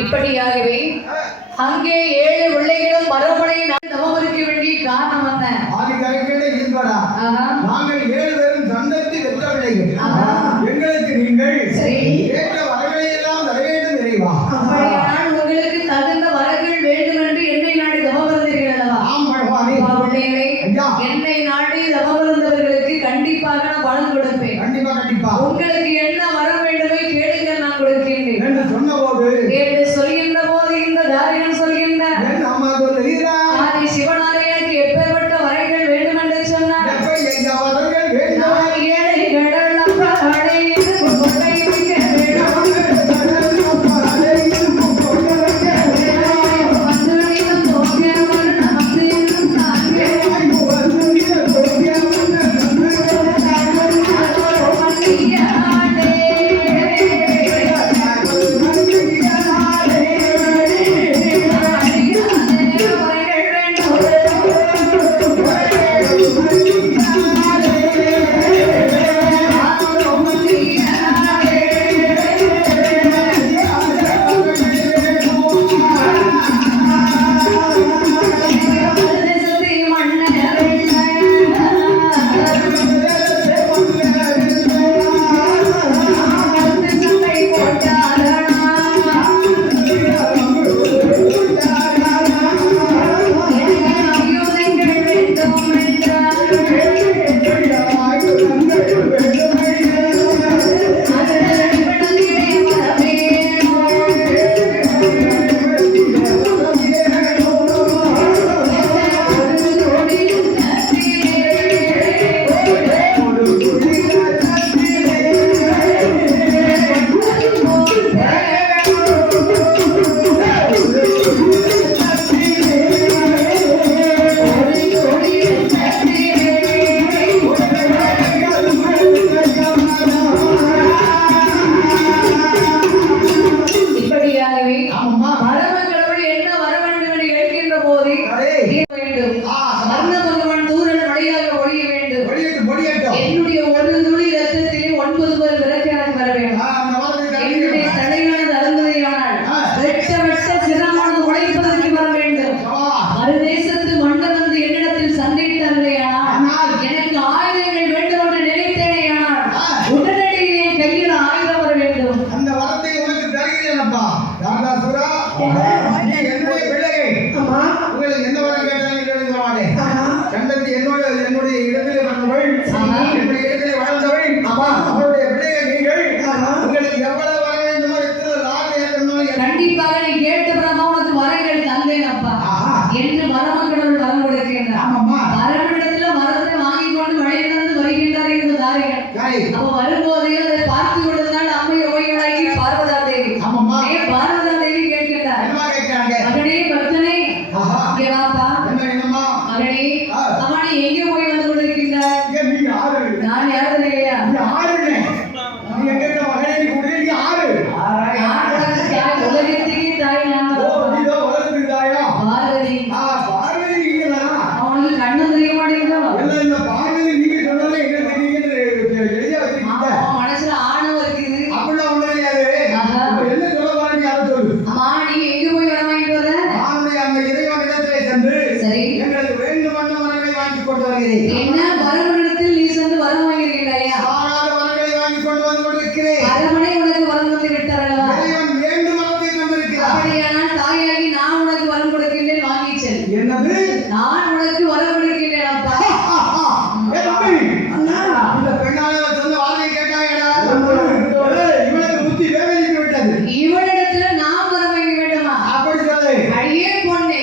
இப்படியாகவே அங்கே 7 பிள்ளைகளும் மறுபடி தவமிருக்க வேண்டிய காரணம் என்ன? நாங்கள் 7 பேரும் சந்தத்தி பெற்ற பிள்ளைகள். எங்களுக்கு நீங்கள் கேட்ட வரங்களை எல்லாம் தர வேண்டும் இறைவா. அப்படியானால் உங்களுக்கு தகுந்த வரங்கள் வேண்டும் என்று என்னை நாடி தவமிருந்தீர்கள் அல்லவா? பிள்ளைகளே, என்னை நாடி தவமிருந்தவர்களுக்கு கண்டிப்பாக நான் பலன் கொடுப்பேன். கண்டிப்பா உங்களுக்கு என்ன வர வேண்டுமே கேளுங்க, நான் கொடுக்கின்றேன் என்று சொன்னபோது சொல்கின்ற போது இந்த தாரியன் சொல்கின்றார், ஆதி சிவனாரே எனக்கு எப்பேற்பட்ட வரைகள் வேண்டும் என்று சொன்னார். என்னுடைய ஒரு துளி ரத்தத்திலே 9 பேர் விரட்டியாக வர வேண்டும். என்னுடைய தலைவனது அருந்ததையானால் வெட்ட சிரமானது உடைப்பதற்கு வர வேண்டும். மறுதேசத்து மன்னர் வந்து என்னிடத்தில் சண்டையிட்டார்களேயானால் எனக்கு ஆயுதங்கள் வேண்டும் என்று நினைத்தேனேயானால் உடனடியே என் கையில் ஆயுதம் வர வேண்டும். அந்த வார்த்தை உனக்கு தருகிறேனப்பா. ராதாசுரா, என்னுடைய பிள்ளைகள் உங்களுக்கு என்ன வரம் கேட்டாலும் எழுத மாட்டேன். சண்டத்தை என்னுடைய இடத்திலே வந்தவள், என்னுடைய இடத்திலே வாழ்ந்தவள், அவருடைய பிள்ளைகள் நீங்கள். உங்களுக்கு எவ்வளவு வர வேண்டுமோ, எத்தனை லாபம் ஏற்றணும், கண்டிப்பாக நீ கேட்ட பிரமா உனக்கு வரங்கள் தந்தேன் அப்பா என்று மரமக்கள் வரம் கொடுக்கின்றார். மரமிடத்துல மரத்தை வாங்கி கொண்டு வழியிலிருந்து வருகின்றார் என்று தாரிகள். அப்ப வரும்போதே அதை பார்த்து கொண்டதால் அம்மை ஓய்வனாகி பார்வதா தேவி. பார்வதா தேவி கேட்கின்றார், மகனே பக்தனே, இங்கே வாப்பா. மகனே, அம்மா நீ எங்கே போய் வந்து கொண்டிருக்கின்றார்? நான் யாரும் இல்லையா? உலகத்துக்கே தாய் நான். பார்வதி, அவனுக்கு கண்ணு தெரிய மாட்டேங்குதோ? மனசுல ஆணவம் இருக்குது. அம்மா நீ எங்க போய் வர வாங்கிட்டு வர? சரி, என்ன வரவனிடத்தில் நீ சென்று வரம் வாங்கியிருக்கிறாயா? அரமனை உனக்கு வரம் வந்து விட்டாரல்லவா? அப்படியானால் தாயாகி நான் உனக்கு வரம் கொடுக்கின்றேன், வாங்கி செல். நான் உனக்கு வரம் கொடுக்கின்றேன் அப்பா. இவனிடத்துல நாம் வரம் வாங்க வேண்டுமா? அடியே பொண்ணே,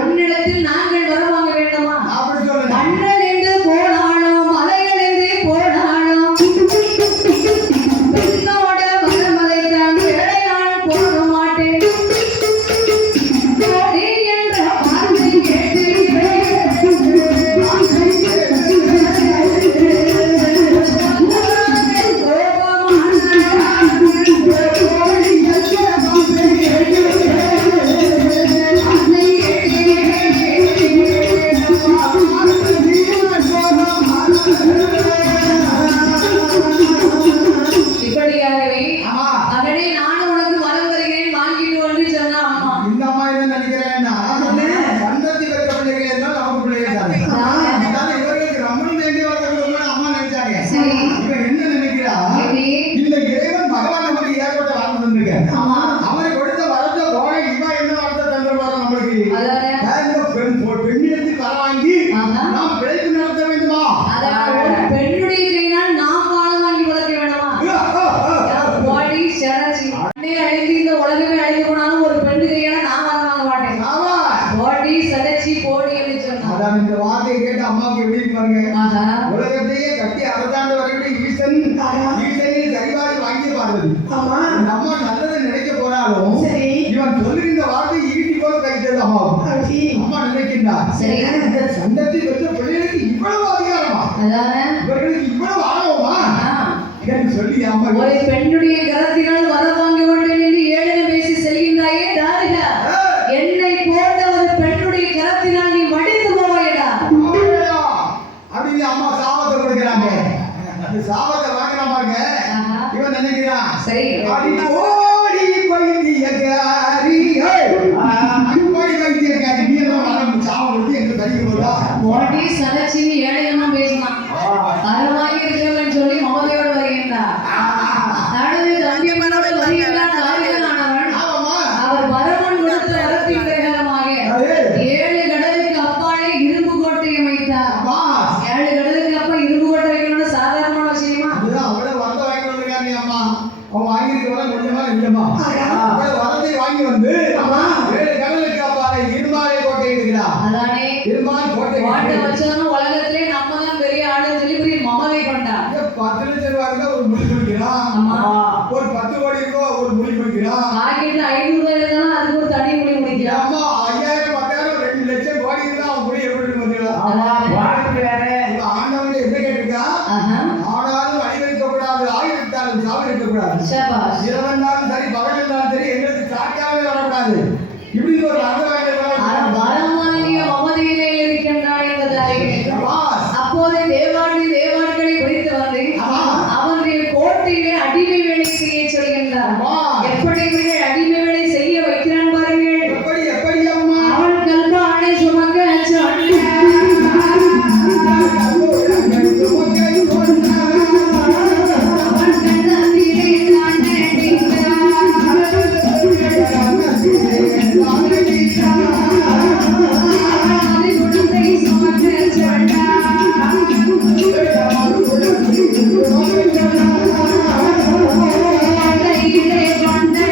உன்னிடத்தில் நாங்கள் வரம் வாங்க வேண்டுமா? மன்னன் என்று போனாலும் மலைகள் என்று போனாலும் சரி. இந்த சந்ததி பெற்ற பிள்ளைகளுக்கு இவ்வளவு அதிகாரமா? அதானே இவர்களுக்கு இவ்வளவு ஆர்வமா என்று சொல்லி அம்மா ஒரு பெண்ணுடைய கரத்தினால் வர வாங்க வேண்டும் என்று ஏளனம் பேசி செல்கின்றாயே தாரிகா, என்னை போன்ற ஒரு பெண்ணுடைய கரத்தினால் நீ மடிந்து போவாயடா. அப்படின்னு அம்மா சாபத்தை கொடுக்கிறாங்க. அந்த சாபத்தை வாங்கினா பாருங்க, இவன் நினைக்கிறான் சரி ஓடி வைத்தியக்காரி வைத்தியக்காரி நீ எல்லாம் சாபம் கொடுத்து எங்க தரிக்க போதா மோடி சதச்சினி ஏழையெல்லாம் பேசினான். அறவாங்கி இருக்கிறவன் சொல்லி மமதையோடு வருகின்றார். நடுவே தம்பியம்மனோடு வருகின்றான் தாரிகனானவன். அவர் வரமன் கொடுத்த வரத்தின் பிரகாரமாக 7 கடலுக்கு அப்பாலே இரும்பு கோட்டை அமைத்தார். 7 கடலுக்கு அப்பா இரும்பு கோட்டை வைக்கணும்னு சாதாரணமான விஷயமா? அவ்வளவு வரத வாங்கி வந்திருக்காங்க அம்மா. அவன் வாங்கிட்டு வர கொஞ்சமா இல்லையம்மா, அவ்வளவு வரதை வாங்கி வந்து 7 கடலுக்கு அப்பாலே இரும்பாலே கோட்டை இருக்கிறார். அதானே இரும்பால் கோட்டை கோட்டை வச்சவனும் உலகத்திலே நம்ம தான் பெரிய ஆளுன்னு சொல்லி பெரிய மமதை கொண்டான். 10 லட்சம் ரூபாய்க்கு ஒரு முடி குடிக்கிறான். ஒரு 10 கோடி ரூபாய் ஒரு முடி குடிக்கிறான். பாக்கெட்ல 500 ரூபாய் இருந்தாலும் அதுக்கு ஒரு தனி முடி முடிக்கிறான். அம்மா 5000 10,000 2 லட்சம் கோடி இருந்தா அவன் முடி எப்படி வந்துடலாம்? ஆண்டவன் என்ன கேட்டிருக்கா? ஆனாலும் அணிவிக்க கூடாது, ஆயுதத்தாலும் சாவு இருக்கக்கூடாது. இரவு இருந்தாலும் சரி பகல் இருந்தாலும் சரி எங்களுக்கு சாக்காவே வரக்கூடாது. இப்படி ஒரு வரம் வாங்கிய மமதையிலே இருக்கின்றான் என்பதாலே அப்போது தேவாட்களை குறித்து வந்து அவனுடைய கோட்டையிலே அடிமை வேலை செய்ய சொல்கின்றார். எப்படி அடிமை வேலை செய்ய வைக்கிறான் பாருங்கள். எப்படி அம்மா? அவன் கல்பானை சுமக்க கொண்ட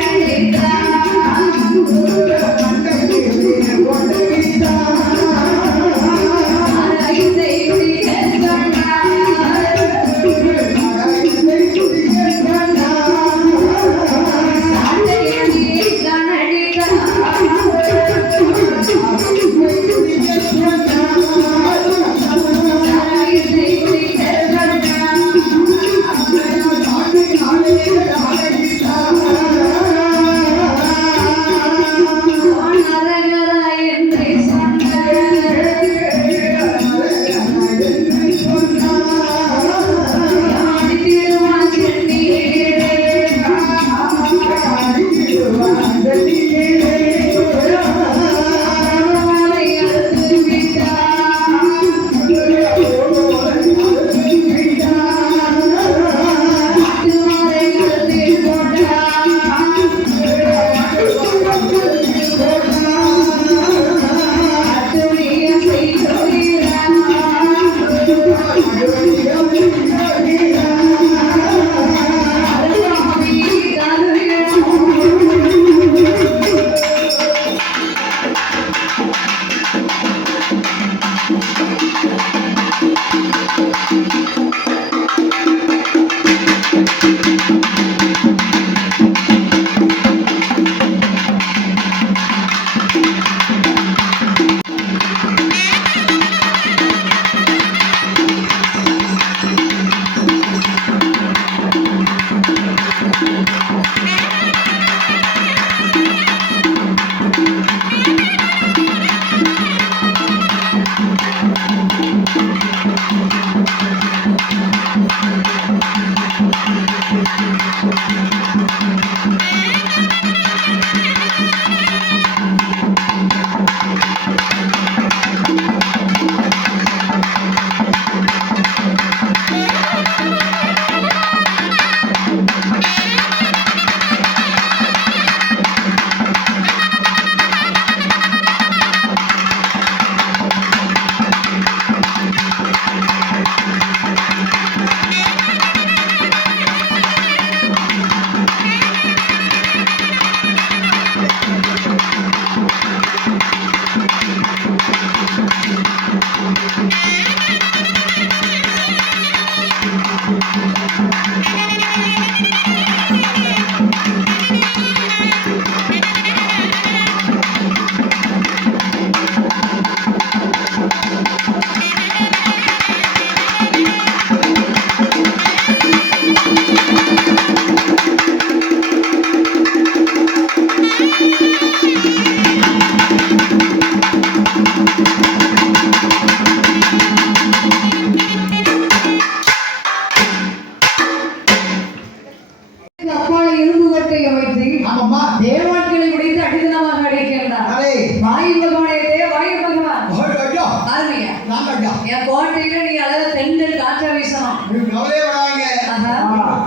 அப்பால் இரும்பு கட்டையை வைத்து ஆமாம்மா தேவாட்களை உடைத்து அடித்தனமாக அடிக்கின்றார். அரே வாயு பகவானே வாயு பகவான் ஐயா அருமையா நாங்க ஐயா என் கோட்டையில நீ அழகா தென்றல் காற்றா வீசணும். நீங்க கவலையே வராங்க ஆஹா.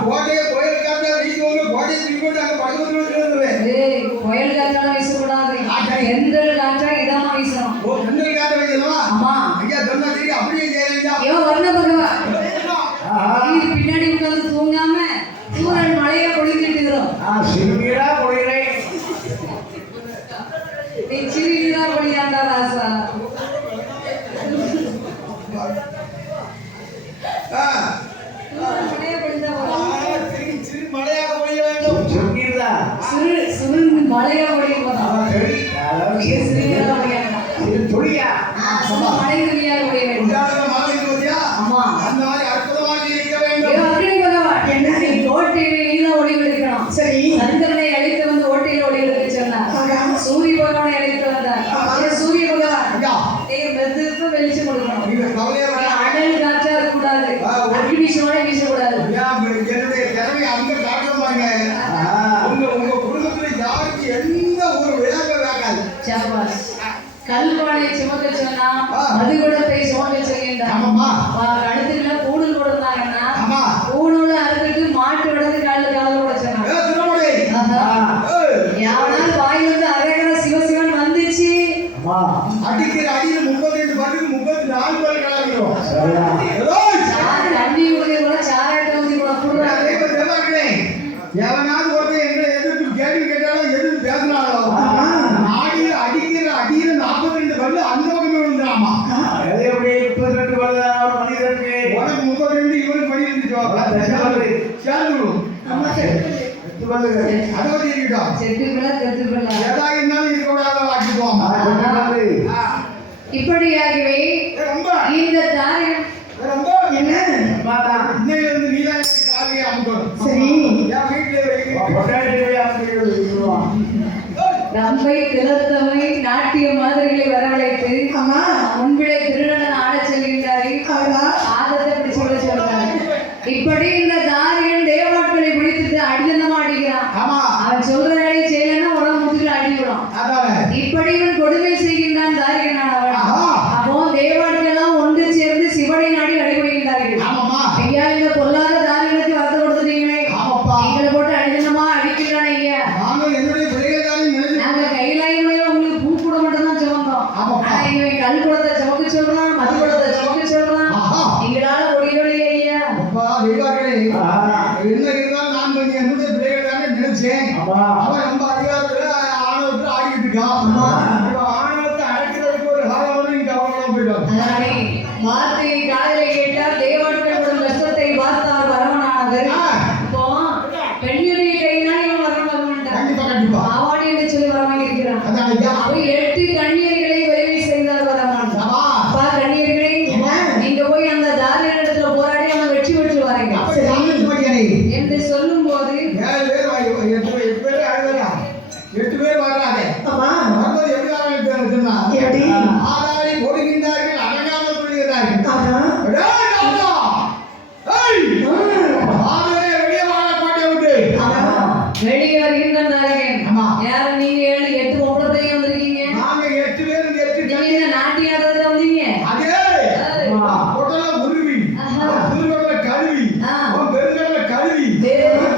கோட்டையை கோயிலுக்காக வீசுவாங்க கோட்டையை திருப்பி அங்க படுத்து ஏய், புயல் காற்றால வீசக்கூடாது. தென்றல் காற்றா இதமா வீசணும். ஓ தென்றலுக்காக வைக்கணுமா ஆமா ஐயா சொன்னா சரி அப்படியே செய்யலையா ஐயோ வர்ண பகவான் நீ பின்னாடி உட்கார்ந்து தூங்காம சூரன் மழையா பொழிஞ்சிட்டுக்கிறோம். சிறுமீரா பொழிகிறேன் நீ சிறுநீரா பொழியாண்டா ராசா. சூரன் மழையா பொழிந்தா போதும். சிறு மழையாக பொழிய வேண்டும் சிறுமீரா சிறு மழையா பொழிய போதும். நீ சிறுநீரா பொழியாண்டா. துளியா மழை துளியா பொழிய வேண்டும். உண்டான மழை இருக்குதியா ஆமா அந்த மாதிரி அற்புதமாக இருக்க வேண்டும் ஐயோ, அக்னி பகவான் என்ன நீ கோட்டையில நீதான் ஒளி கொடுக்கணும். சரி சந்திரனை அழைத்து வந்து ஓட்டையில் ஒளி கொடுக்க சொன்னார். சூரிய பகவானை அழைத்து வந்தார். சூரிய பகவான் ஐயா நீ மெதுக்கு வெளிச்சம் கொடுக்கணும். நீங்க கவலையே நீ வராங்க அனல் காற்றா இருக்கக்கூடாது. அக்னி வீசோட வீசக்கூடாது. என்னுடைய திறமை அந்த காட்டம் பாருங்க உங்க குடும்பத்துல யாருக்கு எந்த ஒரு விழாக்க வேகாது சாபாஸ். கல்வானை சுமக்க சொன்னா மதுகுடத்தை சுமக்க செய்கின்றார். ஆமாம்மா அடுத்துல பூணூல் கொடுத்தாங்கன்னா ஆமா பூணூல் அறுத்துட்டு மாட்டு விடந்து காலில் காலில் கூட சொன்னாங்க. திருமணி யாவனால் வாய் வந்து அரகர சிவசிவன் வந்துச்சு. அடிக்கிற அடியில் 32 பல்லுக்கு 34 பல்லு கலக்கிறோம் தண்ணி ஊதி கூட சாராட்ட ஊதி கூட கொடுறாங்க. எவனாவது ஒருத்தர் எங்களை எதிர்த்து கேள்வி கேட்டாலும் எதிர்த்து பேசினாலும் அடிக்கிற அடியில 42 பல்லு அந்த பக்கமே விழுந்துடாமா உனக்கு 32 இவனுக்கு 12 சேர்ந்து அதை பத்தி இருக்கட்டும் செத்துக்களா செத்துக்களா எதா இருந்தாலும் இருக்கக்கூடாத வாக்கிக்குவோம் இப்படியாகவே ரொம்ப இந்த தாரியம் ரொம்ப என்ன இன்னையில இருந்து நீதான் எனக்கு காலையே அமுக்கணும் சரி என் வீட்டுல ரம்பை திலத்தமை நாட்டிய மாதிரிகளை வரவழைத்து ஆமா முன்பிலை திருநடன ஆடச் செல்கின்றாரே ஆதத்தை பிடிச்சு விட சொல்றாரு. இப்படி இந்த தாரியன் தேவாட்களை பிடித்துட்டு அடிதனமா அடிக்கிறான். ஆமா அவன் சொல்ற வேலையை செய்யலன்னா உடம்பு முதுகில் அடிவிடும். அதானே இப்படி இவன் கொடுமை செய்கின்றான் தாரியனானவன். அப்போ தேவாட்கள்லாம் ஒன்று சேர்ந்து சிவனை நாடி அடிபடுகின்றார்கள். ஆமாமா ஐயா இந்த பொல்லாத தாரியனுக்கு வரத்து கொடுத்துட்டீங்களே ஆமாப்பா எங்களை போட்டு அடிதனமா அடிக்கிறான் ஐயா. நாங்க என்னுடைய பிள்ளைகள் தானே நினைச்சு நாங்க கைலாயங்களே உங்களுக்கு பூ கூட மட்டும் தான் சுமந்தோம். ஆமாப்பா. ஆனா இவன் கல் குடத்தை சுமக்க சொல்றான், மது குடத்தை சுமக்க சொல்றான். ஆஹா. எங்களால முடியவில்லையே ஐயா. அப்பா தெய்வாக்களே என்ன இருந்தாலும் நான் கொஞ்சம் என்னுடைய பிள்ளைகள் தானே நினைச்சேன் அவன் ரொம்ப அதிகாரத்துல ஆணவத்துல ஆடிக்கிட்டு இருக்கான் இப்ப ஆணவத்தை அடைக்கிறதுக்கு ஒரு காலம் இங்க அவங்களும் போயிட்டான் அதனாலே வார்த்தையை காதலை கேட்டார். தேவாட்களோட கஷ்டத்தை பார்த்தார் வரவனானவர். இப்போ பெண்ணுடைய கையினால் இவன் வரவன் கண்டிப்பா கண்டிப்பா ஆவாடி என்று சொல்லி வரவன் இருக்கிறான். அதான் ஐயா அவர் 8 கண்ணியர்களை விரைவி செய்தார் வரவன். ஆமா அப்பா கண்ணியர்களே நீங்க போய் அந்த தாரியனிடத்துல போராடி அவன் வெற்றி பெற்று வாருங்க அப்ப யாருக்கு மடியனை என்று சொல்லும் போது 7 பேர் 8 பேர் 8 பேர் வர்றாங்க ஆமா வரும்போது எப்படி ஆரம்பித்தாங்க சொன்னா எப்படி ஆதாரி ஓடுகின்றார்கள் அடங்காமல் கொள்கிறார்கள் ஆஹா டேய் தாத்தா ஏய் ஆதாரே வெளியே வாங்க பாட்டை விட்டு வெளியே வருகின்ற தாரியன். ஆமா. யாரு நீங்க 7 8 ஒப்பந்தம் வந்திருக்கீங்க. நாங்க 8 பேர் 8 நீங்க என்ன நாட்டியாடுறதுல வந்தீங்க. அதே கொட்டல உருவி புதுக்கடல கழுவி ஆ. பெருங்கடல கழுவி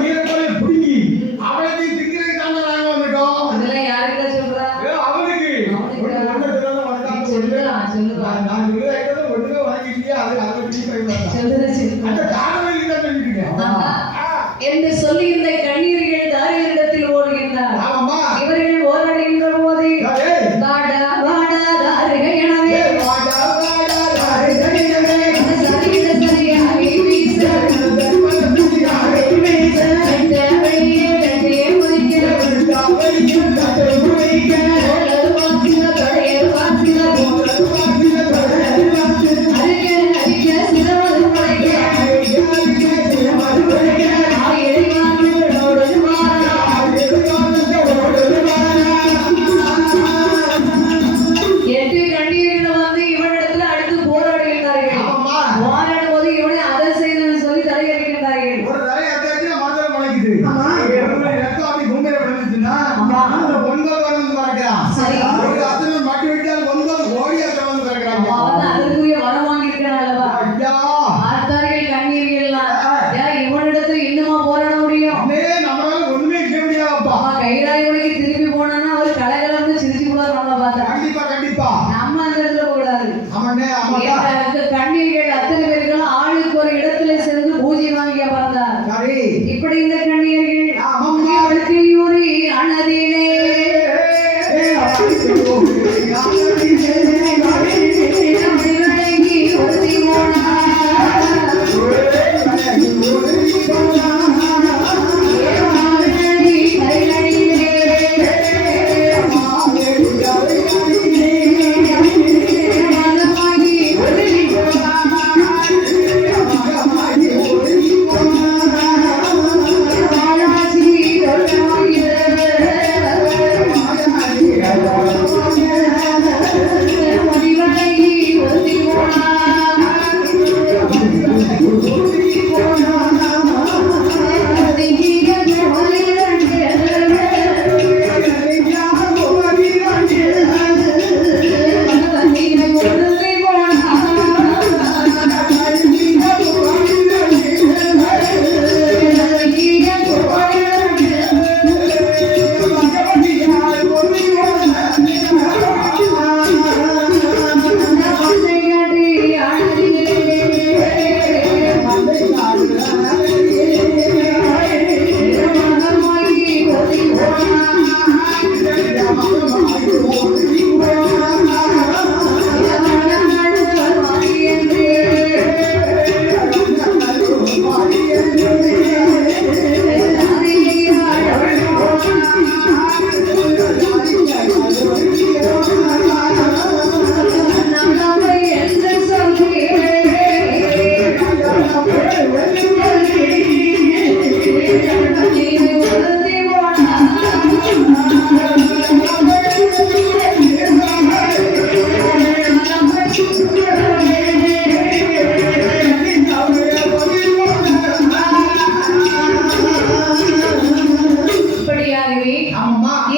நீலக்கடலை புடுங்கி அவளுக்கு திங்கிறதுக்கு தாங்க நாங்க வந்துட்டோம் அதெல்லாம் யாருக்கிட்ட சொல்றா? அவனுக்கு சொல்லுலாம் சொல்லுலாம் நான் சொல்லுறது ஒண்ணுமே வாங்கிட்டியா அது அதை பிடி போய் சொல்லுது அந்த தானவெளி தான் சொல்லிட்டு என்று சொல்லி இந்த கண்ணீர்கள் தாரியரிடத்தில் ஓடுகின்றார். ஆமாம்மா இவர்கள் ரத்தம் அப்படி பூமியில விழுந்துச்சுன்னா அந்த 9 வரம் பார்க்கிறான். சரி. ஒரு அத்தனை மாட்டி விட்டால் 9 கோடி வந்து பார்க்கிறாங்க. அவன் அதற்குரிய வரம் வாங்கி இருக்கிறாளவா? ஐயா பார்த்தார்கள் கண்ணீர்கள்லாம். இவனிடத்துல இன்னுமா போராட முடியும்? அண்ணே நம்மளால ஒண்ணுமே செய்ய முடியாதப்பா. அவன் கைலாயவனுக்கு திரும்பி போனான்னா அவர் கலகலன்னு சிரிச்சு போவார். நம்மளை பார்த்தா கண்டிப்பா கண்டிப்பா நம்ம அந்த இடத்துல கூடாது. ஆமாண்ணே ஆமாடா. இந்த கண்ணீர்கள் அத்தனை பேர்களும் ஆளுக்கு ஒரு இடத்துல சேர்ந்து பூஜை வாங்கிய பார்த்தார். சரி. இப்படி இந்த கண்ணீர்கள் ஆமாம்மா. அவளுக்கு யூரி அனதிலே ஒருத்தி போனா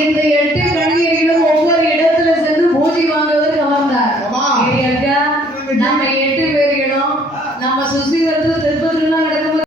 இந்த 8 கணியர்களும் ஒவ்வொரு இடத்துல சென்று பூஜை வாங்குவதற்கு வந்தார். நம்ம 8 பேர்களும் நம்ம சுசீதத்துல திருப்பதிலாம் நடக்கும்போது